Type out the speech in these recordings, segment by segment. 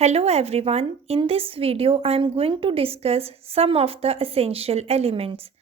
Hello everyone, in this video I am going to discuss some of the essential elements.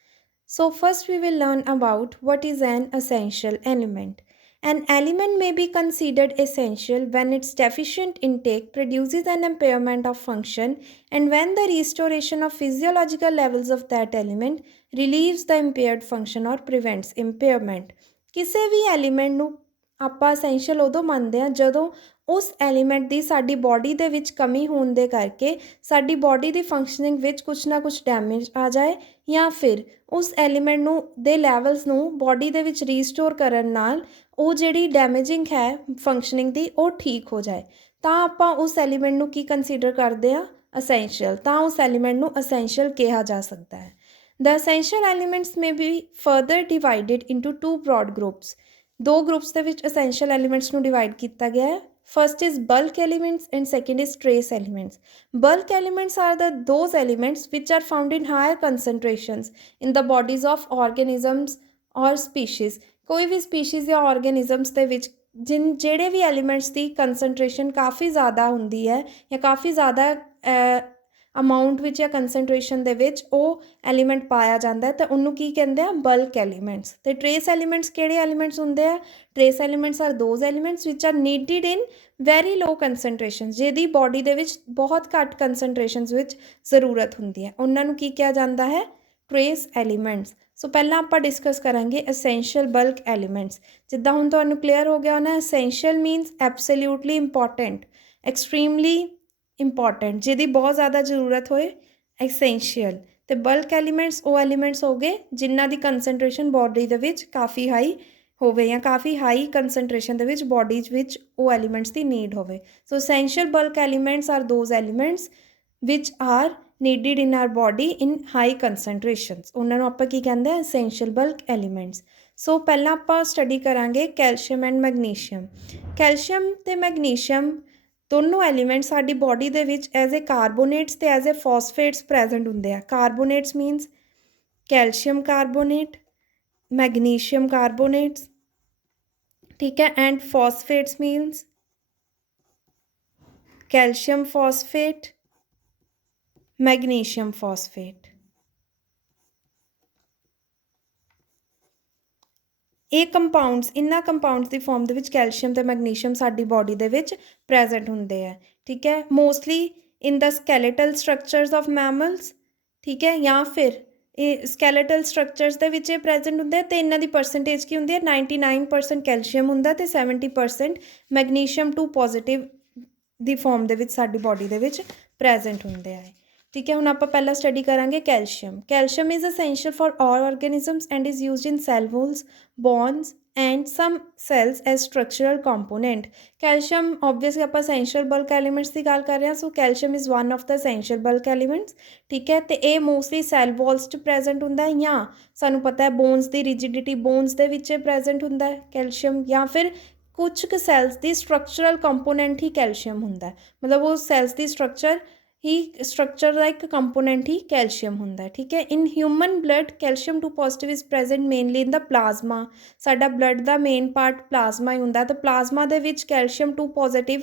So first we will learn about what is an essential element. An element may be considered essential when its deficient intake produces an impairment of function and when the restoration of physiological levels of that element relieves the impaired function or prevents impairment. ਕਿਸੇ ਵੀ element ਨੂੰ ਆਪਾਂ essential ਉਦੋਂ ਮੰਨਦੇ ਹਾਂ ਜਦੋਂ ਉਸ element ਦੀ ਸਾਡੀ body ਦੇ ਵਿੱਚ ਕਮੀ ਹੋਣ ਦੇ ਕਰਕੇ ਸਾਡੀ ਬੋਡੀ ਦੀ ਫੰਕਸ਼ਨਿੰਗ ਵਿੱਚ ਕੁਛ ਨਾ ਕੁਛ ਡੈਮੇਜ ਆ ਜਾਏ ਜਾਂ ਫਿਰ ਉਸ ਐਲੀਮੈਂਟ ਨੂੰ ਦੇ ਲੈਵਲਸ ਨੂੰ ਬੋਡੀ ਦੇ ਵਿੱਚ ਰੀਸਟੋਰ ਕਰਨ ਨਾਲ ਉਹ ਜਿਹੜੀ ਡੈਮੇਜਿੰਗ ਹੈ ਫੰਕਸ਼ਨਿੰਗ ਦੀ ਉਹ ਠੀਕ ਹੋ ਜਾਏ ਤਾਂ ਆਪਾਂ ਉਸ ਐਲੀਮੈਂਟ ਨੂੰ ਕੀ ਕੰਸੀਡਰ ਕਰਦੇ ਹਾਂ ਅਸੈਂਸ਼ੀਅਲ ਤਾਂ ਉਸ ਐਲੀਮੈਂਟ ਨੂੰ ਅਸੈਂਸ਼ੀਅਲ ਕਿਹਾ ਜਾ ਸਕਦਾ ਹੈ The essential elements may be further divided into two broad groups. ਦੋ ਗਰੁੱਪਸ ਦੇ ਵਿੱਚ essential elements ਨੂੰ ਡਿਵਾਈਡ ਕੀਤਾ ਗਿਆ ਹੈ First is bulk elements and second is trace elements. Bulk elements are those elements which are found in higher concentrations in the bodies of organisms or species. ਕੋਈ ਵੀ species ਜਾਂ organisms ਦੇ ਵਿੱਚ ਜਿਹੜੇ ਵੀ elements ਦੀ concentration ਕਾਫੀ ਜ਼ਿਆਦਾ ਹੁੰਦੀ ਹੈ ਜਾਂ ਕਾਫੀ ਜ਼ਿਆਦਾ ਅਮਾਊਂਟ ਵਿੱਚ ਜਾਂ ਕੰਸਨਟ੍ਰੇਸ਼ਨ ਦੇ ਵਿੱਚ ਉਹ ਐਲੀਮੈਂਟ ਪਾਇਆ ਜਾਂਦਾ ਹੈ ਤਾਂ ਉਹਨੂੰ ਕੀ ਕਹਿੰਦੇ ਆ ਬਲਕ ਐਲੀਮੈਂਟਸ ਅਤੇ ਟਰੇਸ ਐਲੀਮੈਂਟਸ ਕਿਹੜੇ ਐਲੀਮੈਂਟਸ ਹੁੰਦੇ ਆ trace elements are those elements which are needed in very low concentration ਜਿਹਦੀ ਬੋਡੀ ਦੇ ਵਿੱਚ ਬਹੁਤ ਘੱਟ ਕੰਸਨਟ੍ਰੇਸ਼ਨਸ ਵਿੱਚ ਜ਼ਰੂਰਤ ਹੁੰਦੀ ਹੈ ਉਹਨਾਂ ਨੂੰ ਕੀ ਕਿਹਾ ਜਾਂਦਾ ਹੈ ਟਰੇਸ ਐਲੀਮੈਂਟਸ ਸੋ ਪਹਿਲਾਂ ਆਪਾਂ ਡਿਸਕਸ ਕਰਾਂਗੇ ਅਸੈਂਸ਼ੀਅਲ ਬਲਕ ਐਲੀਮੈਂਟਸ ਜਿੱਦਾਂ ਹੁਣ ਤੁਹਾਨੂੰ ਕਲੀਅਰ ਹੋ ਗਿਆ ਹੋਣਾ essential means absolutely important extremely important ਜਿਹਦੀ ਬਹੁਤ ਜ਼ਿਆਦਾ ਜ਼ਰੂਰਤ ਹੋਏ ਐਸੈਂਸ਼ੀਅਲ ਅਤੇ ਬਲਕ ਐਲੀਮੈਂਟਸ ਉਹ ਐਲੀਮੈਂਟਸ ਹੋ ਗਏ ਜਿਨ੍ਹਾਂ ਦੀ ਕੰਸਨਟ੍ਰੇਸ਼ਨ ਬੋਡੀ ਦੇ ਵਿੱਚ ਕਾਫੀ ਹਾਈ ਹੋਵੇ ਜਾਂ ਕਾਫੀ ਹਾਈ ਕੰਸਨਟ੍ਰੇਸ਼ਨ ਦੇ ਵਿੱਚ ਬੋਡੀ ਵਿੱਚ ਉਹ ਐਲੀਮੈਂਟਸ ਦੀ ਨੀਡ ਹੋਵੇ so essential bulk elements are those elements which are needed in our body in high concentrations ਉਹਨਾਂ ਨੂੰ ਆਪਾਂ ਕੀ ਕਹਿੰਦੇ ਆ ਅਸੈਂਸ਼ੀਅਲ ਬਲਕ ਐਲੀਮੈਂਟਸ ਸੋ ਪਹਿਲਾਂ ਆਪਾਂ ਸਟੱਡੀ ਕਰਾਂਗੇ ਕੈਲਸ਼ੀਅਮ ਐਂਡ ਮੈਗਨੀਸ਼ੀਅਮ ਕੈਲਸ਼ੀਅਮ ਅਤੇ ਮੈਗਨੀਸ਼ੀਅਮ ਦੋਨੋਂ ਐਲੀਮੈਂਟ ਸਾਡੀ ਬੋਡੀ ਦੇ ਵਿੱਚ ਐਜ਼ ਏ ਕਾਰਬੋਨੇਟਸ ਅਤੇ ਐਜ਼ ਏ ਫੋਸਫੇਟਸ ਪ੍ਰੈਜ਼ੈਂਟ ਹੁੰਦੇ ਆ ਕਾਰਬੋਨੇਟਸ ਮੀਨਸ ਕੈਲਸ਼ੀਅਮ ਕਾਰਬੋਨੇਟ ਮੈਗਨੀਸ਼ੀਅਮ ਕਾਰਬੋਨੇਟਸ ਠੀਕ ਹੈ ਐਂਡ ਫੋਸਫੇਟਸ ਮੀਨਸ ਕੈਲਸ਼ੀਅਮ ਫੋਸਫੇਟ ਮੈਗਨੀਸ਼ੀਅਮ ਫੋਸਫੇਟ ਇਹ ਕੰਪਾਊਂਡਸ ਇਹਨਾਂ ਕੰਪਾਊਂਡਸ ਦੀ ਫੋਰਮ ਦੇ ਵਿੱਚ ਕੈਲਸ਼ੀਅਮ ਅਤੇ ਮੈਗਨੀਸ਼ੀਅਮ ਸਾਡੀ ਬੋਡੀ ਦੇ ਵਿੱਚ ਪ੍ਰੈਜ਼ੈਂਟ ਹੁੰਦੇ ਹੈ ਠੀਕ ਹੈ mostly in the skeletal structures of mammals ਠੀਕ ਹੈ ਜਾਂ ਫਿਰ ਇਹ ਸਕੈਲੇਟਲ ਸਟਰਕਚਰਸ ਦੇ ਵਿੱਚ ਇਹ ਪ੍ਰੈਜ਼ੈਂਟ ਹੁੰਦੇ ਅਤੇ ਇਹਨਾਂ ਦੀ ਪਰਸੈਂਟੇਜ ਕੀ ਹੁੰਦੀ ਹੈ 99% ਕੈਲਸ਼ੀਅਮ ਹੁੰਦਾ ਅਤੇ 70% ਮੈਗਨੀਸ਼ੀਅਮ 2 ਪੋਜ਼ੀਟਿਵ ਦੀ ਫੋਰਮ ਦੇ ਵਿੱਚ ਸਾਡੀ ਬੋਡੀ ਦੇ ਵਿੱਚ ਪ੍ਰੈਜ਼ੈਂਟ ਹੁੰਦੇ ਆ ਠੀਕ ਹੈ ਹੁਣ ਆਪਾਂ ਪਹਿਲਾਂ ਸਟੱਡੀ ਕਰਾਂਗੇ calcium calcium is essential for all organisms and is used in cell walls, bonds and some cells as structural component calcium obviously ਆਪਾਂ essential bulk elements ਦੀ ਗੱਲ ਕਰ ਰਹੇ ਹਾਂ ਸੋ calcium is one of the essential bulk elements ਠੀਕ ਹੈ ਅਤੇ ਇਹ mostly cell Waltz 'ਚ ਪ੍ਰੈਜ਼ੈਂਟ ਹੁੰਦਾ ਹੈ ਜਾਂ ਸਾਨੂੰ ਪਤਾ ਹੈ ਬੋਨਸ ਦੀ ਰਿਜਿਡਿਟੀ ਬੋਨਸ ਦੇ ਵਿੱਚ ਪ੍ਰੈਜ਼ੈਂਟ ਹੁੰਦਾ ਹੈ ਕੈਲਸ਼ੀਅਮ ਜਾਂ ਫਿਰ ਕੁਛ ਕੁ ਸੈਲਸ ਦੀ ਸਟਰਕਚਰਲ ਕੰਪੋਨੈਂਟ ਹੀ ਕੈਲਸ਼ੀਅਮ ਹੁੰਦਾ ਮਤਲਬ ਉਹ ਸੈਲਸ ਦੀ ਸਟਰਕਚਰ ਦਾ ਇੱਕ ਕੰਪੋਨੈਂਟ ਹੀ ਕੈਲਸ਼ੀਅਮ ਹੁੰਦਾ ਠੀਕ ਹੈ in human blood calcium 2 positive is present mainly in the plasma ਸਾਡਾ ਬਲੱਡ ਦਾ ਮੇਨ ਪਾਰਟ ਪਲਾਜ਼ਮਾ ਹੀ ਹੁੰਦਾ ਤਾਂ ਪਲਾਜ਼ਮਾ ਦੇ ਵਿੱਚ ਕੈਲਸ਼ੀਅਮ 2 ਪੋਜ਼ੀਟਿਵ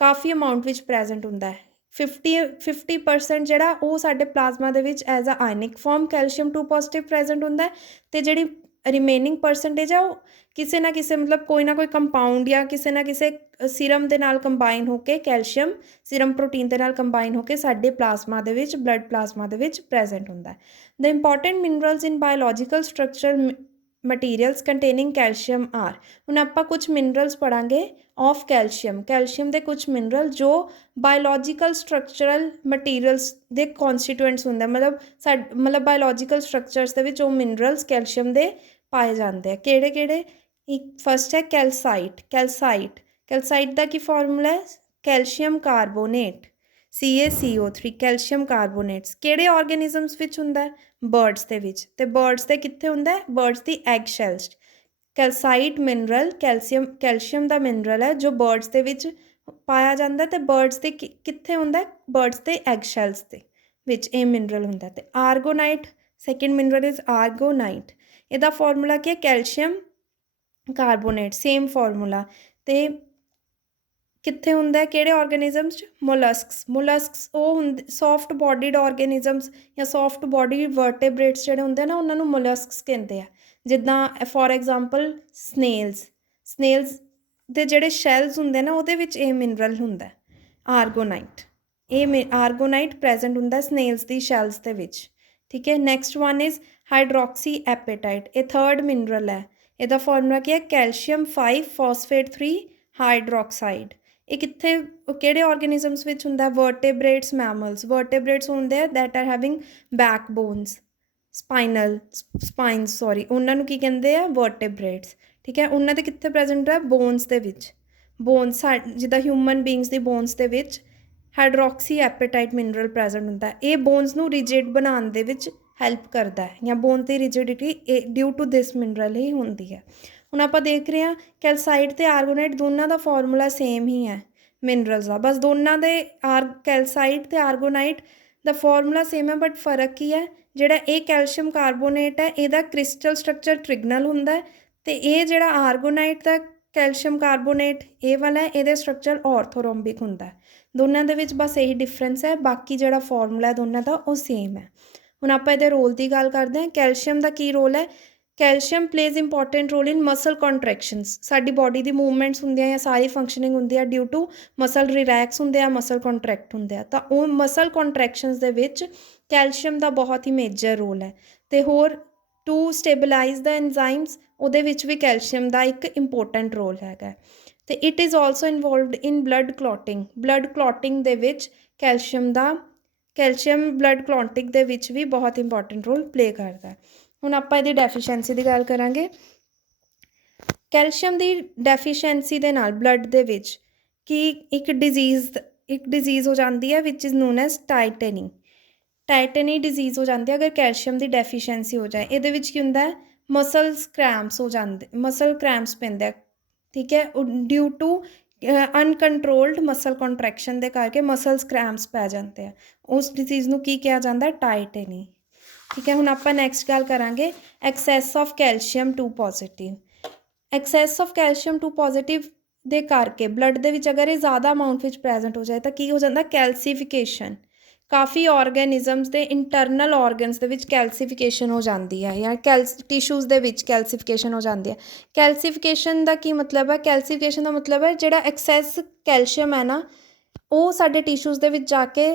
ਕਾਫੀ ਅਮਾਊਂਟ ਵਿੱਚ ਪ੍ਰੈਜ਼ੈਂਟ ਹੁੰਦਾ ਹੈ 50% ਜਿਹੜਾ ਉਹ ਸਾਡੇ ਪਲਾਜ਼ਮਾ ਦੇ ਵਿੱਚ as a ionic form calcium 2 positive present ਹੁੰਦਾ ਅਤੇ ਜਿਹੜੀ ਰਿਮੇਨਿੰਗ ਪਰਸੈਂਟੇਜ ਆ ਉਹ ਕਿਸੇ ਨਾ ਕਿਸੇ ਮਤਲਬ ਕੋਈ ਨਾ ਕੋਈ ਕੰਪਾਊਂਡ ਜਾਂ ਕਿਸੇ ਨਾ ਕਿਸੇ ਸੀਰਮ ਦੇ ਨਾਲ ਕੰਬਾਈਨ ਹੋ ਕੇ ਕੈਲਸ਼ੀਅਮ ਸੀਰਮ ਪ੍ਰੋਟੀਨ ਦੇ ਨਾਲ ਕੰਬਾਈਨ ਹੋ ਕੇ ਸਾਡੇ ਪਲਾਜ਼ਮਾ ਦੇ ਵਿੱਚ ਬਲੱਡ ਪਲਾਜ਼ਮਾ ਦੇ ਵਿੱਚ ਪ੍ਰੈਜ਼ੈਂਟ ਹੁੰਦਾ the important minerals in biological structure materials containing calcium are ਹੁਣ ਆਪਾਂ ਕੁਛ ਮਿਨਰਲਸ ਪੜ੍ਹਾਂਗੇ ਆਫ ਕੈਲਸ਼ੀਅਮ ਦੇ ਕੁਛ ਮਿਨਰਲ ਜੋ ਬਾਇਓਲੋਜੀਕਲ ਸਟਰਕਚਰਲ ਮਟੀਰੀਅਲਸ ਦੇ ਕੌਨਸਟੀਟੂਐਂਟਸ ਹੁੰਦੇ ਮਤਲਬ ਬਾਇਓਲੋਜੀਕਲ ਸਟਰਕਚਰਸ ਦੇ ਵਿੱਚ ਉਹ ਮਿਨਰਲਸ ਕੈਲਸ਼ੀਅਮ ਦੇ ਪਾਏ ਜਾਂਦੇ ਆ ਕਿਹੜੇ ਇੱਕ ਫਸਟ ਹੈ ਕੈਲਸਾਈਟ ਦਾ ਕੀ ਫਾਰਮੂਲਾ ਹੈ ਕੈਲਸ਼ੀਅਮ ਕਾਰਬੋਨੇਟ CaCO3 ਕੈਲਸ਼ੀਅਮ ਕਾਰਬੋਨੇਟਸ ਕਿਹੜੇ ਆਰਗੈਨਿਜ਼ਮਸ ਵਿੱਚ ਹੁੰਦਾ ਬਰਡਸ ਦੇ ਵਿੱਚ ਅਤੇ ਬਰਡਸ ਦੇ ਕਿੱਥੇ ਹੁੰਦਾ ਬਰਡਸ ਦੀ ਐਗ ਸ਼ੈਲਸ ਕੈਲਸਾਈਟ ਮਿਨਰਲ ਕੈਲਸ਼ੀਅਮ ਦਾ ਮਿਨਰਲ ਹੈ ਜੋ ਬਰਡਸ ਦੇ ਵਿੱਚ ਪਾਇਆ ਜਾਂਦਾ ਅਤੇ ਬਰਡਸ ਦੇ ਕਿੱਥੇ ਹੁੰਦਾ ਬਰਡਸ ਦੇ ਐਗ ਸ਼ੈਲਸ ਦੇ ਵਿੱਚ ਇਹ ਮਿਨਰਲ ਹੁੰਦਾ ਅਤੇ ਆਰਗੋਨਾਈਟ ਸੈਕਿੰਡ ਮਿਨਰਲ ਇਜ਼ ਆਰਗੋਨਾਈਟ ਇਹਦਾ ਫਾਰਮੂਲਾ ਕੀ ਹੈ ਕੈਲਸ਼ੀਅਮ ਕਾਰਬੋਨੇਟ ਸੇਮ ਫਾਰਮੂਲਾ ਅਤੇ ਕਿੱਥੇ ਹੁੰਦਾ ਹੈ, ਕਿਹੜੇ ਆਰਗੇਨਿਜ਼ਮਸ 'ਚ? ਮੋਲਸਕਸ ਉਹ ਹੁੰਦੇ ਸੌਫਟ ਬੋਡੀਡ ਆਰਗੇਨਿਜ਼ਮਸ ਜਾਂ ਸੌਫਟ ਬੋਡੀ ਵਰਟੇਬ੍ਰੇਟਸ ਜਿਹੜੇ ਹੁੰਦੇ ਨਾ ਉਹਨਾਂ ਨੂੰ ਮੋਲਸਕਸ ਕਹਿੰਦੇ ਆ। ਜਿੱਦਾਂ ਫੋਰ ਐਗਜ਼ਾਮਪਲ ਸਨੇਲਸ ਦੇ ਜਿਹੜੇ ਸ਼ੈਲਸ ਹੁੰਦੇ ਨਾ ਉਹਦੇ ਵਿੱਚ ਇਹ ਮਿਨਰਲ ਹੁੰਦਾ ਆਰਗੋਨਾਈਟ। ਇਹ ਆਰਗੋਨਾਈਟ ਪ੍ਰੈਜ਼ੈਂਟ ਹੁੰਦਾ ਸਨੇਲਸ ਦੀ ਸ਼ੈਲਸ ਦੇ ਵਿੱਚ। ਠੀਕ ਹੈ, ਨੈਕਸਟ ਵਨ ਇਜ਼ ਹਾਈਡਰੋਕਸੀ ਐਪੇਟਾਈਟ। ਇਹ ਥਰਡ ਮਿਨਰਲ ਹੈ। ਇਹਦਾ ਫਾਰਮੂਲਾ ਕੀ ਹੈ? Calcium 5 phosphate 3 hydroxide. ਇਹ ਕਿੱਥੇ ਕਿਹੜੇ ਆਰਗੇਨਿਜ਼ਮਸ ਵਿੱਚ ਹੁੰਦਾ? ਵਰਟੇਬ੍ਰੇਟਸ ਮੈਮਲਸ। ਵਰਟੇਬ੍ਰੇਟਸ ਹੁੰਦੇ ਆ that are having backbones spines ਉਹਨਾਂ ਨੂੰ ਕੀ ਕਹਿੰਦੇ ਆ? ਵਰਟੇਬ੍ਰੇਟਸ। ਠੀਕ ਹੈ, ਉਹਨਾਂ ਦੇ ਕਿੱਥੇ ਪ੍ਰੈਜ਼ੈਂਟ ਹੈ? ਬੋਨਸ ਦੇ ਵਿੱਚ। ਬੋਨਸ ਜਿੱਦਾਂ ਹਿਊਮਨ ਬੀਂਗਸ ਦੀ ਬੋਨਸ ਦੇ ਵਿੱਚ ਹਾਈਡਰੋਕਸੀ ਐਪੇਟਾਈਟ ਮਿਨਰਲ ਪ੍ਰੈਜ਼ੈਂਟ ਹੁੰਦਾ। ਇਹ ਬੋਨਸ ਨੂੰ ਰਿਜਿਡ ਬਣਾਉਣ ਦੇ ਵਿੱਚ ਹੈਲਪ ਕਰਦਾ ਹੈ ਜਾਂ bone the ਰਿਜਿਡਿਟੀ due to this mineral ਹੀ ਹੁੰਦੀ ਹੈ। ਹੁਣ ਆਪਾਂ ਦੇਖ ਰਹੇ ਹਾਂ ਕੈਲਸਾਈਟ ਅਤੇ ਆਰਗੋਨਾਈਟ ਦੋਨਾਂ ਦਾ ਫਾਰਮੂਲਾ ਸੇਮ ਹੀ ਹੈ ਮਿਨਰਲਸ ਦਾ, ਬਸ ਦੋਨਾਂ ਦੇ ਕੈਲਸਾਈਟ ਅਤੇ ਆਰਗੋਨਾਈਟ ਦਾ ਫਾਰਮੂਲਾ ਸੇਮ ਹੈ, ਬਟ ਫਰਕ ਕੀ ਹੈ? ਜਿਹੜਾ ਇਹ ਕੈਲਸ਼ੀਅਮ ਕਾਰਬੋਨੇਟ ਹੈ ਇਹਦਾ ਕ੍ਰਿਸਟਲ ਸਟਰਕਚਰ ਟ੍ਰਿਗਨਲ ਹੁੰਦਾ ਅਤੇ ਇਹ ਜਿਹੜਾ ਆਰਗੋਨਾਈਟ ਦਾ ਕੈਲਸ਼ੀਅਮ ਕਾਰਬੋਨੇਟ ਇਹ ਵਾਲਾ ਇਹਦੇ ਸਟਰਕਚਰ ਔਰਥੋਰੋਮਬਿਕ ਹੁੰਦਾ। ਦੋਨਾਂ ਦੇ ਵਿੱਚ ਬਸ ਇਹੀ ਡਿਫਰੈਂਸ ਹੈ, ਬਾਕੀ ਜਿਹੜਾ ਫਾਰਮੂਲਾ ਦੋਨਾਂ ਦਾ ਉਹ ਸੇਮ ਹੈ। ਹੁਣ ਆਪਾਂ ਇਹਦੇ ਰੋਲ ਦੀ ਗੱਲ ਕਰਦੇ ਹਾਂ। ਕੈਲਸ਼ੀਅਮ ਦਾ ਕੀ ਰੋਲ ਹੈ? Calcium plays important role in muscle contractions. ਸਾਡੀ ਬੋਡੀ ਦੀ ਮੂਵਮੈਂਟਸ ਹੁੰਦੀਆਂ ਜਾਂ ਸਾਰੀ ਫੰਕਸ਼ਨਿੰਗ ਹੁੰਦੀ ਆ ਡਿਊ ਟੂ ਮਸਲ ਰਿਲੈਕਸ ਹੁੰਦੇ ਆ, ਮਸਲ ਕੰਟਰੈਕਟ ਹੁੰਦੇ ਆ, ਤਾਂ ਉਹ ਮਸਲ ਕੰਟਰੈਕਸ਼ਨਸ ਦੇ ਵਿੱਚ ਕੈਲਸ਼ੀਅਮ ਦਾ ਬਹੁਤ ਹੀ ਮੇਜਰ ਰੋਲ ਹੈ। ਅਤੇ ਹੋਰ ਟੂ ਸਟੇਬਲਾਈਜ਼ ਦਾ ਐਨਜ਼ਾਈਮਸ ਉਹਦੇ ਵਿੱਚ ਵੀ ਕੈਲਸ਼ੀਅਮ ਦਾ ਇੱਕ ਇੰਪੋਰਟੈਂਟ ਰੋਲ ਹੈਗਾ। ਅਤੇ it is also involved in blood clotting ਦੇ ਵਿੱਚ ਕੈਲਸ਼ੀਅਮ ਬਲੱਡ ਕਲੌਟਿੰਗ ਦੇ ਵਿੱਚ ਵੀ ਬਹੁਤ ਇੰਪੋਰਟੈਂਟ ਰੋਲ ਪਲੇ ਕਰਦਾ। ਹੁਣ ਆਪਾਂ ਇਹਦੀ ਡੈਫੀਸ਼ੈਂਸੀ ਦੀ ਗੱਲ ਕਰਾਂਗੇ। ਕੈਲਸ਼ੀਅਮ ਦੀ ਡੈਫੀਸ਼ੈਂਸੀ ਦੇ ਨਾਲ ਬਲੱਡ ਦੇ ਵਿੱਚ ਕੀ ਇੱਕ ਡਿਜ਼ੀਜ਼ ਹੋ ਜਾਂਦੀ ਹੈ ਵਿਚ ਇਜ਼ ਨੋਨ ਐਜ਼ ਟਾਈਟਨੀ ਡਿਜ਼ੀਜ਼ ਹੋ ਜਾਂਦੀ ਹੈ ਅਗਰ ਕੈਲਸ਼ੀਅਮ ਦੀ ਡੈਫੀਸ਼ੈਂਸੀ ਹੋ ਜਾਏ। ਇਹਦੇ ਵਿੱਚ ਕੀ ਹੁੰਦਾ ਹੈ? ਮਸਲ ਕ੍ਰੈਂਪਸ ਪੈਂਦੇ ਆ। ਠੀਕ ਹੈ, due to uncontrolled muscle contraction ਦੇ ਕਰਕੇ ਮਸਲਸ ਕ੍ਰੈਂਪਸ ਪੈ ਜਾਂਦੇ ਆ। ਉਸ ਡਿਜ਼ੀਜ਼ ਨੂੰ ਕੀ ਕਿਹਾ ਜਾਂਦਾ? ਟਾਈਟਨੀ। ਠੀਕ ਹੈ, ਹੁਣ ਆਪਾਂ ਨੈਕਸਟ ਗੱਲ ਕਰਾਂਗੇ access of calcium 2 positive. Access of calcium 2 positive ਦੇ ਕਰਕੇ ਬਲੱਡ ਦੇ ਵਿੱਚ ਅਗਰ ਇਹ ਜ਼ਿਆਦਾ ਅਮਾਊਂਟ ਵਿੱਚ ਪ੍ਰੈਜ਼ੈਂਟ ਹੋ ਜਾਏ ਤਾਂ ਕੀ ਹੋ ਜਾਂਦਾ? ਕੈਲਸੀਫਿਕੇਸ਼ਨ। ਕਾਫੀ ਆਰਗੈਨਿਜ਼ਮਸ ਦੇ ਇੰਟਰਨਲ ਆਰਗਨਸ ਦੇ ਵਿੱਚ ਕੈਲਸੀਫਿਕੇਸ਼ਨ ਹੋ ਜਾਂਦੀ ਹੈ ਜਾਂ ਟਿਸ਼ੂਜ਼ ਦੇ ਵਿੱਚ ਕੈਲਸੀਫਿਕੇਸ਼ਨ ਹੋ ਜਾਂਦੀ ਹੈ। ਕੈਲਸੀਫਿਕੇਸ਼ਨ ਦਾ ਕੀ ਮਤਲਬ ਹੈ? ਕੈਲਸੀਫਿਕੇਸ਼ਨ ਦਾ ਮਤਲਬ ਹੈ ਜਿਹੜਾ ਐਕਸੈਸ ਕੈਲਸ਼ੀਅਮ ਹੈ ਨਾ ਉਹ ਸਾਡੇ ਟਿਸ਼ੂਜ਼ ਦੇ ਵਿੱਚ ਜਾ ਕੇ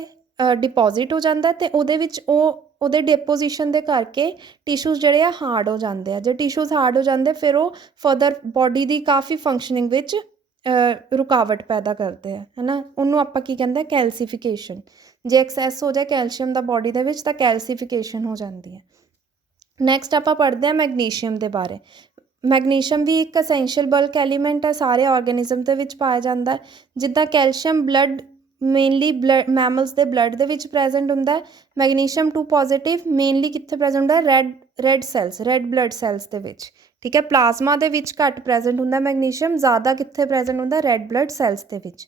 ਡਿਪੋਜ਼ਿਟ ਹੋ ਜਾਂਦਾ ਅਤੇ ਉਹਦੇ ਵਿੱਚ ਉਹਦੇ ਡਿਪੋਜੀਸ਼ਨ ਦੇ ਕਰਕੇ ਟਿਸ਼ੂਜ਼ ਜਿਹੜੇ ਆ ਹਾਰਡ ਹੋ ਜਾਂਦੇ ਆ। ਜੇ ਟਿਸ਼ੂਜ਼ ਹਾਰਡ ਹੋ ਜਾਂਦੇ ਫਿਰ ਉਹ ਫਰਦਰ ਬੋਡੀ ਦੀ ਕਾਫੀ ਫੰਕਸ਼ਨਿੰਗ ਵਿੱਚ ਰੁਕਾਵਟ ਪੈਦਾ ਕਰਦੇ ਆ, ਹੈ ਨਾ। ਉਹਨੂੰ ਆਪਾਂ ਕੀ ਕਹਿੰਦੇ? ਕੈਲਸੀਫਿਕੇਸ਼ਨ। ਜੇ ਐਕਸੈਸ ਹੋ ਜਾਏ ਕੈਲਸ਼ੀਅਮ ਦਾ ਬੋਡੀ ਦੇ ਵਿੱਚ ਤਾਂ ਕੈਲਸੀਫਿਕੇਸ਼ਨ ਹੋ ਜਾਂਦੀ ਹੈ। ਨੈਕਸਟ ਆਪਾਂ ਪੜ੍ਹਦੇ ਹਾਂ ਮੈਗਨੀਸ਼ੀਅਮ ਦੇ ਬਾਰੇ। ਮੈਗਨੀਸ਼ੀਅਮ ਵੀ ਇੱਕ ਅਸੈਂਸ਼ੀਅਲ ਬਲਕ ਐਲੀਮੈਂਟ ਹੈ, ਸਾਰੇ ਆਰਗੈਨਿਜ਼ਮ ਦੇ ਵਿੱਚ ਪਾਇਆ ਜਾਂਦਾ। ਜਿੱਦਾਂ ਕੈਲਸ਼ੀਅਮ ਮੇਨਲੀ ਮੈਮਲਸ ਦੇ ਬਲੱਡ ਦੇ ਵਿੱਚ ਪ੍ਰੈਜ਼ੈਂਟ ਹੁੰਦਾ। ਮੈਗਨੀਸ਼ੀਅਮ 2 ਪੋਜ਼ੀਟਿਵ ਮੇਨਲੀ ਕਿੱਥੇ ਪ੍ਰੈਜ਼ੈਂਟ ਹੁੰਦਾ? ਰੈੱਡ ਬਲੱਡ ਸੈਲਸ ਦੇ ਵਿੱਚ। ਠੀਕ ਹੈ, ਪਲਾਜ਼ਮਾ ਦੇ ਵਿੱਚ ਘੱਟ ਪ੍ਰੈਜ਼ੈਂਟ ਹੁੰਦਾ ਮੈਗਨੀਸ਼ੀਅਮ, ਜ਼ਿਆਦਾ ਕਿੱਥੇ ਪ੍ਰੈਜ਼ੈਂਟ ਹੁੰਦਾ? ਰੈੱਡ ਬਲੱਡ ਸੈਲਸ ਦੇ ਵਿੱਚ।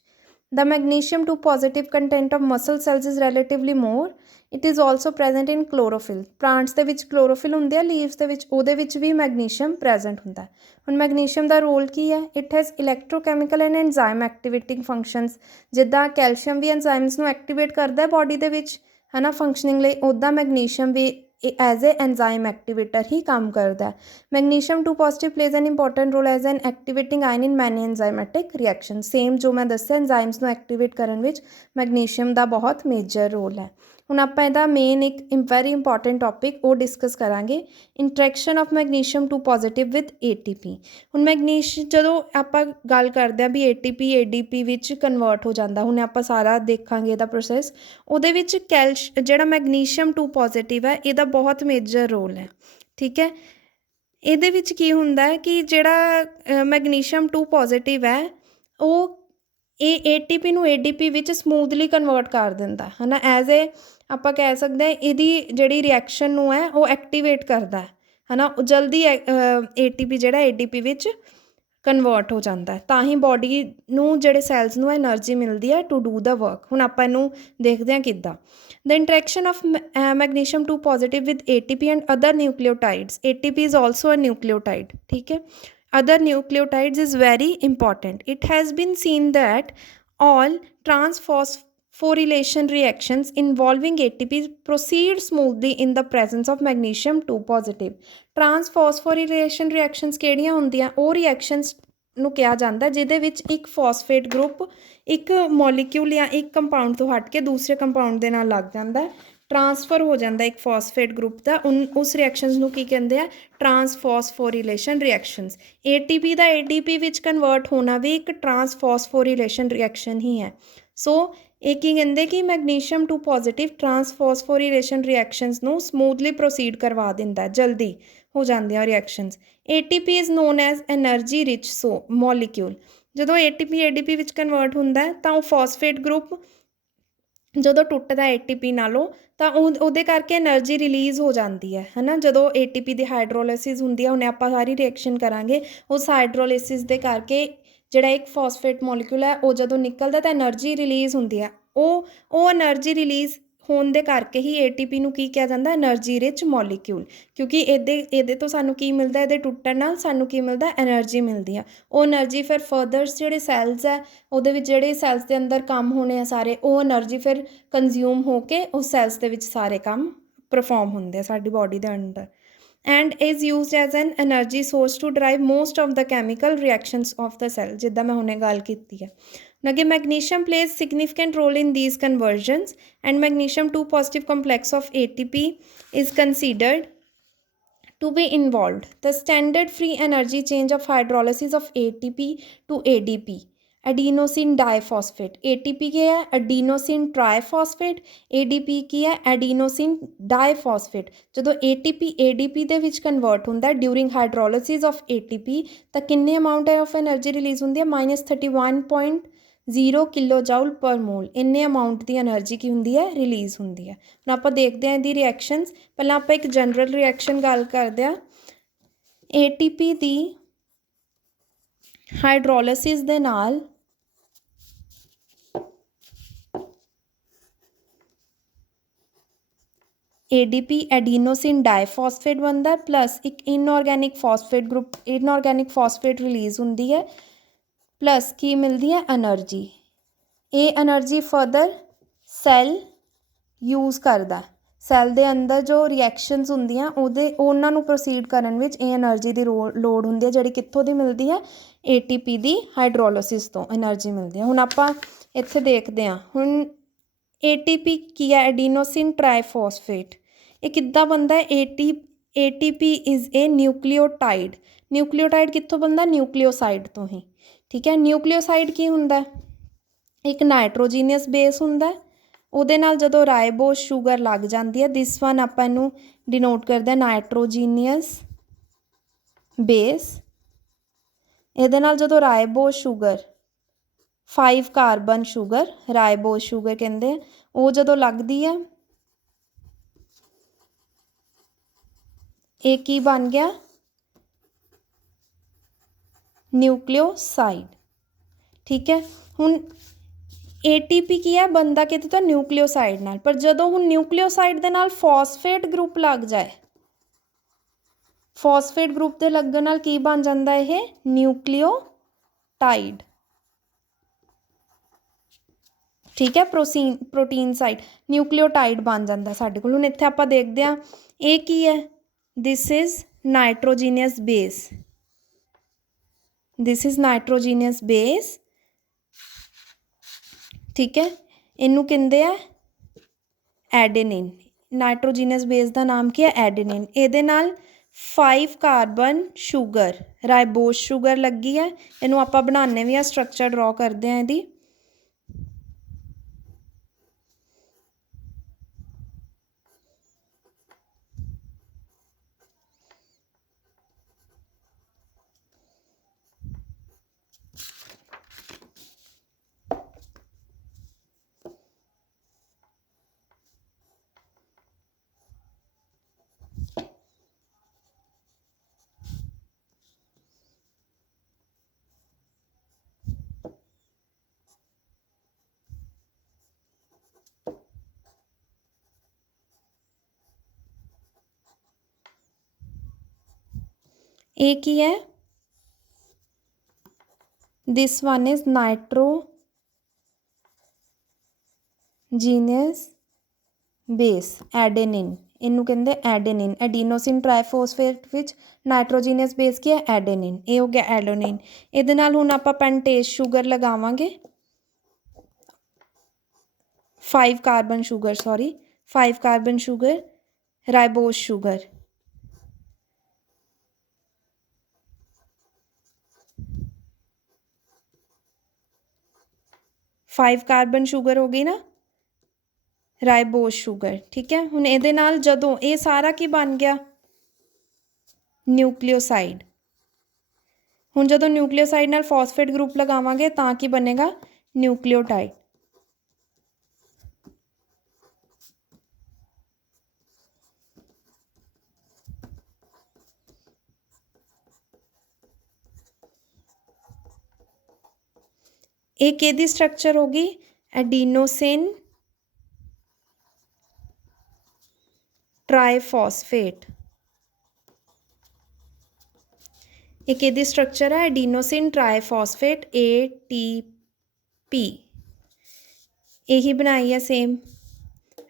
The magnesium 2 positive content of muscle cells is relatively more. It is also present in chlorophyll. Plants ਦੇ ਵਿੱਚ chlorophyll ਹੁੰਦੇ ਆ, ਲੀਵਸ ਦੇ ਵਿੱਚ ਉਹਦੇ ਵਿੱਚ ਵੀ ਮੈਗਨੀਸ਼ੀਅਮ ਪ੍ਰੈਜ਼ੈਂਟ ਹੁੰਦਾ। ਹੁਣ ਮੈਗਨੀਸ਼ੀਅਮ ਦਾ ਰੋਲ ਕੀ ਹੈ? It has electrochemical and enzyme activating functions. ਜਿੱਦਾਂ ਕੈਲਸ਼ੀਅਮ ਵੀ ਐਨਜ਼ਾਈਮਸ ਨੂੰ ਐਕਟੀਵੇਟ ਕਰਦਾ ਬੋਡੀ ਦੇ ਵਿੱਚ, ਹੈ ਨਾ, ਫੰਕਸ਼ਨਿੰਗ ਲਈ, ਉੱਦਾਂ ਮੈਗਨੀਸ਼ੀਅਮ ਵੀ ਐਜ਼ ਏ ਐਨਜ਼ਾਈਮ ਐਕਟੀਵੇਟਰ ਹੀ ਕੰਮ ਕਰਦਾ। Magnesium 2 positive plays an important role as an activating ion in many enzymatic reaction. Same ਜੋ ਮੈਂ ਦੱਸਿਆ ਐਨਜ਼ਾਈਮਸ ਨੂੰ ਐਕਟੀਵੇਟ ਕਰਨ ਵਿੱਚ ਮੈਗਨੀਸ਼ੀਅਮ ਦਾ ਬਹੁਤ ਮੇਜਰ ਰੋਲ ਹੈ। ਹੁਣ ਆਪਾਂ ਇਹਦਾ ਮੇਨ ਇੱਕ ਵੈਰੀ ਇੰਪੋਰਟੈਂਟ ਟੋਪਿਕ ਉਹ ਡਿਸਕਸ ਕਰਾਂਗੇ, interaction of magnesium 2 positive with ATP। ਹੁਣ ਜਦੋਂ ਆਪਾਂ ਗੱਲ ਕਰਦੇ ਹਾਂ ਵੀ ATP ADP ਵਿੱਚ ਕਨਵਰਟ ਹੋ ਜਾਂਦਾ, ਹੁਣ ਆਪਾਂ ਸਾਰਾ ਦੇਖਾਂਗੇ ਇਹਦਾ ਪ੍ਰੋਸੈਸ। ਉਹਦੇ ਵਿੱਚ ਜਿਹੜਾ ਮੈਗਨੀਸ਼ੀਅਮ 2 ਪੋਜ਼ੀਟਿਵ ਹੈ ਇਹਦਾ ਬਹੁਤ ਮੇਜਰ ਰੋਲ ਹੈ। ਠੀਕ ਹੈ, ਇਹਦੇ ਵਿੱਚ ਕੀ ਹੁੰਦਾ ਹੈ ਕਿ ਜਿਹੜਾ ਮੈਗਨੀਸ਼ੀਅਮ 2 ਪੋਜ਼ੀਟਿਵ ਹੈ ਉਹ ATP ਨੂੰ ADP ਵਿੱਚ ਸਮੂਥਲੀ ਕਨਵਰਟ ਕਰ ਦਿੰਦਾ, ਹੈ ਨਾ। ਐਜ਼ ਏ ਆਪਾਂ ਕਹਿ ਸਕਦੇ ਹਾਂ ਇਹਦੀ ਜਿਹੜੀ ਰਿਐਕਸ਼ਨ ਨੂੰ ਹੈ ਉਹ ਐਕਟੀਵੇਟ ਕਰਦਾ, ਹੈ ਨਾ। ਜਲਦੀ ATP ਜਿਹੜਾ ADP ਵਿੱਚ ਕਨਵਰਟ ਹੋ ਜਾਂਦਾ ਹੈ, ਤਾਂ ਹੀ ਬੋਡੀ ਨੂੰ ਜਿਹੜੇ ਸੈਲਸ ਨੂੰ ਐਨਰਜੀ ਮਿਲਦੀ ਹੈ ਟੂ ਡੂ ਦਾ ਵਰਕ। ਹੁਣ ਆਪਾਂ ਇਹਨੂੰ ਦੇਖਦੇ ਹਾਂ ਕਿੱਦਾਂ। The interaction of magnesium 2 positive with ATP and other nucleotides. ATP is also a nucleotide. ठीक है, other nucleotides is very important. It has been seen that all transphosphorylation reactions involving ATP proceed smoothly in the presence of magnesium 2 positive. Transphosphorylation reactions ਕਿਹੜੀਆਂ ਹੁੰਦੀਆਂ? ਉਹ reactions ਨੂੰ ਕਿਹਾ ਜਾਂਦਾ ਜਿਹਦੇ ਵਿੱਚ ਇੱਕ ਫਾਸਫੇਟ ਗਰੁੱਪ ਇੱਕ ਮੋਲੀਕਿਊਲ ਜਾਂ ਇੱਕ ਕੰਪਾਊਂਡ ਤੋਂ ਹਟ ਕੇ ਦੂਸਰੇ ਕੰਪਾਊਂਡ ਦੇ ਨਾਲ ਲੱਗ ਜਾਂਦਾ, ट्रांसफर हो जाता एक फॉस्फेट ग्रुप का उस रिएक्शनस नूं की कहते हैं ट्रांसफॉस्फोरिलेशन रिएक्शनस। ATP का ADP विच कन्वर्ट होना भी एक ट्रांसफॉस्फोरिलेशन रिएक्शन ही है। सो एक ही कहते कि मैग्नीशियम 2 पॉजिटिव ट्रांसफॉस्फोरिलेशन रिएक्शनस नूं स्मूथली प्रोसीड करवा दिंदा है, जल्दी हो जाते हैं reactions. ATP is known as energy rich so molecule. जो ATP ADP विच कन्वर्ट होंदा है तो फॉस्फेट ग्रुप ਜਦੋਂ ਟੁੱਟਦਾ ATP ਨਾਲੋਂ ਤਾਂ ਉਹਦੇ ਕਰਕੇ એનર્ਜੀ ਰਿਲੀਜ਼ ਹੋ ਜਾਂਦੀ ਹੈ ਨਾ। ਜਦੋਂ ATP ਦੀ ਹਾਈਡਰੋਲਾਈਸਿਸ ਹੁੰਦੀ ਹੈ, ਉਹਨੇ ਆਪਾਂ ਸਾਰੀ ਰਿਐਕਸ਼ਨ ਕਰਾਂਗੇ, ਉਸ ਹਾਈਡਰੋਲਾਈਸਿਸ ਦੇ ਕਰਕੇ ਜਿਹੜਾ ਇੱਕ ਫਾਸਫੇਟ ਮੋਲੀਕਿਊਲ ਹੈ ਉਹ ਜਦੋਂ ਨਿਕਲਦਾ ਤਾਂ એનર્ਜੀ ਰਿਲੀਜ਼ ਹੁੰਦੀ ਹੈ। ਉਹ એનર્ਜੀ ਰਿਲੀਜ਼ ਹੋਣ ਦੇ ਕਰਕੇ ਹੀ ATP ਨੂੰ ਕੀ ਕਿਹਾ ਜਾਂਦਾ? Energy rich molecule. ਕਿਉਂਕਿ ਇਹਦੇ ਤੋਂ ਸਾਨੂੰ ਕੀ ਮਿਲਦਾ? ਇਹਦੇ ਟੁੱਟਣ ਨਾਲ ਸਾਨੂੰ ਕੀ ਮਿਲਦਾ? એનર્ਜੀ ਮਿਲਦੀ ਆ। ਉਹ એનર્ਜੀ ਫਿਰ ਫਰਦਰਸ ਜਿਹੜੇ ਸੈਲਸ ਹੈ ਉਹਦੇ ਵਿੱਚ ਜਿਹੜੇ ਸੈਲਸ ਦੇ ਅੰਦਰ ਕੰਮ ਹੋਣੇ ਆ ਸਾਰੇ, ਉਹ એનર્ਜੀ ਫਿਰ ਕੰਜ਼ਿਊਮ ਹੋ ਕੇ ਉਸ ਸੈਲਸ ਦੇ ਵਿੱਚ ਸਾਰੇ ਕੰਮ ਪਰਫੋਰਮ ਹੁੰਦੇ ਆ ਸਾਡੀ ਬਾਡੀ ਦੇ ਅੰਦਰ। and is used as an energy source to drive most of the chemical reactions of the cell, ਜਿੱਦਾਂ ਮੈਂ ਹੁਣੇ ਗੱਲ ਕੀਤੀ ਹੈ। Again, magnesium plays significant role in these conversions, and magnesium 2 positive complex of ATP is considered to be involved. The standard free energy change of hydrolysis of ATP to ADP, adenosine diphosphate. ATP क्या है? Adenosine triphosphate. ADP की है? Adenosine diphosphate. जो ATP ADP ਦੇ ਵਿੱਚ convert ਹੁੰਦਾ during ਹਾਈਡਰੋਲਿਸਿਸ of ATP ਤਾਂ ਕਿੰਨੇ ਅਮਾਊਂਟ ਆਫ એનર્ਜੀ ਰਿਲੀਜ਼ ਹੁੰਦੀ ਹੈ? -31.0 ਕਿਲੋ ਜਾਊਲ ਪਰ ਮੋਲ। ਇੰਨੇ ਅਮਾਊਂਟ ਦੀ એનર્ਜੀ ਕੀ ਹੁੰਦੀ ਹੈ? ਰਿਲੀਜ਼ ਹੁੰਦੀ ਹੈ। ਹੁਣ ਆਪਾਂ ਦੇਖਦੇ ਹਾਂ ਇਹਦੀ ਰਿਐਕਸ਼ਨਸ। ਪਹਿਲਾਂ ਆਪਾਂ ਇੱਕ ਜਨਰਲ ਰਿਐਕਸ਼ਨ ਗੱਲ ਕਰਦੇ ਹਾਂ। ATP ਦੀ ਹਾਈਡਰੋਲਿਸਿਸ ਦੇ ਨਾਲ ADP एडिनोसिन डाइफॉस्फेट बनता है प्लस एक inorganic phosphate group inorganic phosphate release होती है प्लस की मिलती है एनर्जी। ये एनर्जी फर्दर सैल यूज़ करता सैल दे अंदर जो रिएक्शनस होंदियां उन्हां नूं प्रोसीड करन विच ये एनर्जी की लोड़ होंदी है जिहड़ी कित्थों दी मिलती है? ATP की हाइड्रोलिसिस तो एनर्जी मिलती है। हुण आपां इत्थे देखदे हां। हुण ATP की है? Adenosine triphosphate. ये किद्दां बनदा है? ATP is a nucleotide. Nucleotide कित्थों बनदा? न्यूक्लियोसाइड तो ही। ठीक है। न्यूक्लियोसाइड की हुंदा? एक नाइट्रोजीनियस बेस हुंदा। ਉਹਦੇ ਨਾਲ ਜਦੋਂ ਰਾਈਬੋਸ ਸ਼ੂਗਰ ਲੱਗ ਜਾਂਦੀ ਹੈ, ਦਿਸ ਵਨ ਆਪਾਂ ਇਹਨੂੰ ਡਿਨੋਟ ਕਰਦੇ ਹਾਂ ਨਾਈਟ੍ਰੋਜੀਨੀਅਸ ਬੇਸ। ਇਹਦੇ ਨਾਲ ਜਦੋਂ ਰਾਈਬੋਸ sugar 5 carbon sugar ribose sugar ਕਹਿੰਦੇ ਆ, ਉਹ ਜਦੋਂ ਲੱਗਦੀ ਹੈ ਇਹ ਕੀ ਬਣ ਗਿਆ? ਨਿਊਕਲੀਓਸਾਈਡ। ठीक है। ਹੁਣ ATP की है? बनता कि तो न्यूक्लियोसाइड नाल, पर जो हूँ न्यूक्लियोसाइड दे नाल फॉस्फेट ग्रुप लग जाए, फॉस्फेट ग्रुप के लगन नाल की बन जाता है? न्यूक्लियोटाइड। ठीक है। प्रोटीन साइड न्यूक्लियोटाइड बन जाता साडे कोल। हुण इत्थे आपां देखदे हां ये की है? This is nitrogenous base. This is nitrogenous base. ठीक है। इनू कहते हैं एडेनिन। नाइट्रोजीनियस बेस का नाम की है? एडेनिन। ये 5 कार्बन शूगर राइबोस शूगर लगी है। इनू आपां बनाने भी स्ट्रक्चर ड्रॉ करते हैं यदि एक ही है This one is nitrogenous base adenine, ਇਹਨੂੰ ਕਹਿੰਦੇ ਐਡੇਨਿਨ। ਐਡੀਨੋਸਿਨ ਟ੍ਰਾਈਫੋਸਫੇਟ ਵਿੱਚ ਨਾਈਟ੍ਰੋਜੀਨਸ ਬੇਸ ਕੀ ਹੈ? ਐਡੇਨਿਨ। ਇਹ ਹੋ ਗਿਆ ਐਡੋਨਿਨ। ਇਹਦੇ ਨਾਲ ਹੁਣ ਆਪਾਂ ਪੈਂਟੇਸ ਸ਼ੂਗਰ ਲਗਾਵਾਂਗੇ, 5 carbon sugar, 5 carbon sugar, ribose sugar. Five carbon sugar हो गई ना, राइबोस शूगर। ठीक है, हुण इहदे नाल जदों ये सारा की बन गया? न्यूक्लियोसाइड। हुण जदों न्यूक्लियोसाइड नाल फॉस्फेट ग्रुप लगावांगे तां की बनेगा? न्यूक्लियोटाइड। एक किहदी स्ट्रक्चर होगी? Adenosine triphosphate. एक किहदी स्ट्रक्चर है? Adenosine triphosphate, ATP। यही बनाई है सेम,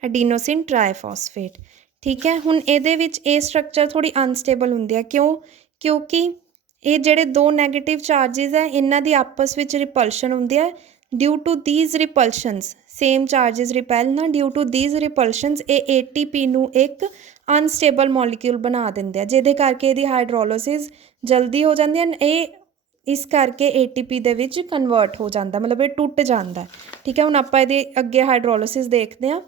एडिनोसिन ट्राईफॉस्फेट। ठीक है, हुण इहदे विच ये स्ट्रक्चर थोड़ी अनस्टेबल हुंदी है। क्यों? क्योंकि ये ਜਿਹੜੇ ਦੋ ਨੈਗੇਟਿਵ ਚਾਰजेस है इन्हां दी आपस ਵਿੱਚ रिपल्शन ਹੁੰਦੀ है। Due to these repulsions same charges repel ना, ड्यू टू दीज रिपल्शनस ये ATP ਨੂੰ एक अनस्टेबल मॉलिक्यूल बना ਦਿੰਦੇ ਆ, ਜਿਹਦੇ ਕਰਕੇ ਇਹਦੀ ਹਾਈਡਰੋਲਿਸਿਸ जल्दी हो जाती है। ਇਹ इस करके ATP ਦੇ ਵਿੱਚ कन्वर्ट हो जाता, मतलब ये टुट जाता है। ठीक है, ਹੁਣ ਆਪਾਂ ਇਹਦੇ ਅੱਗੇ ਹਾਈਡਰੋਲਿਸਿਸ ਦੇਖਦੇ ਹਾਂ।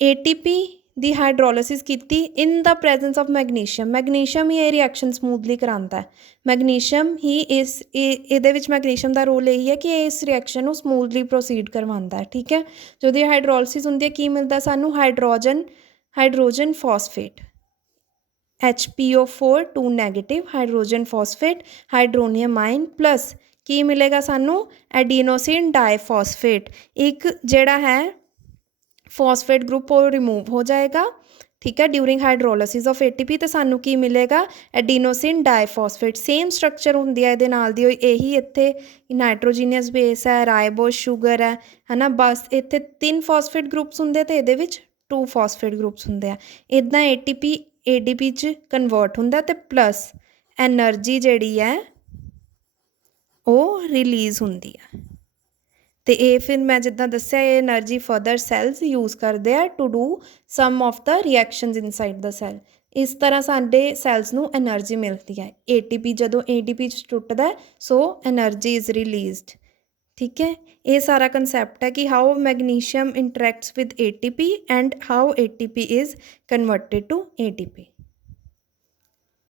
ATP ਦੀ ਹਾਈਡਰੋਲਿਸਿਸ ਕੀਤੀ in the presence of magnesium. Magnesium ही ये रिएक्शन ਸਮੂਥਲੀ कराता है। मैगनीशियम ही ਇਹਦੇ ਵਿੱਚ मैगनीशियम ਦਾ ਰੋਲ ਇਹੀ ਹੈ ਕਿ ਇਸ ਰਿਐਕਸ਼ਨ ਨੂੰ ਸਮੂਥਲੀ ਪ੍ਰੋਸੀਡ ਕਰਵਾਉਂਦਾ ਹੈ। ਠੀਕ ਹੈ, ਜਦੋਂ ਇਹ ਹਾਈਡਰੋਲਿਸਿਸ ਹੁੰਦੀ ਹੈ ਕੀ ਮਿਲਦਾ ਸਾਨੂੰ? Hydrogen phosphate, HPO4 2 negative, hydrogen phosphate, hydronium ion plus की मिलेगा सानू? Adenosine diphosphate. एक जेड़ा है फॉस्फेट ग्रुप वो रिमूव हो जाएगा। ठीक है, ड्यूरिंग हाइड्रोलिसिस ऑफ ATP तो सानू की मिलेगा? Adenosine diphosphate. सेम स्ट्रक्चर होंदी है इहदे नाल दी, यही इत्थे नाइट्रोजीनियस बेस है, राइबोस शुगर है ना, बस इत्थे 3 फॉस्फेट ग्रुप्स होंदे ते इहदे विच 2 फॉस्फेट ग्रुप्स होंदे आ। इदां ATP ADP च कन्वर्ट होंदा ते प्लस एनर्जी जिहड़ी है वो रिलीज़ होंदी है। तो ये फिर मैं जिद्दां दस्सिया ये एनर्जी फर्दर सैल्स यूज़ करते हैं to do some of the reactions inside the cell. इस तरह साडे सैल्स नू एनर्जी मिलती है। ATP जदों ADP च टुटदा है सो एनर्जी इज़ रिलीज्ड। ठीक है, ये सारा कंसैप्ट है कि how magnesium interacts with ATP and how ATP is converted to ADP।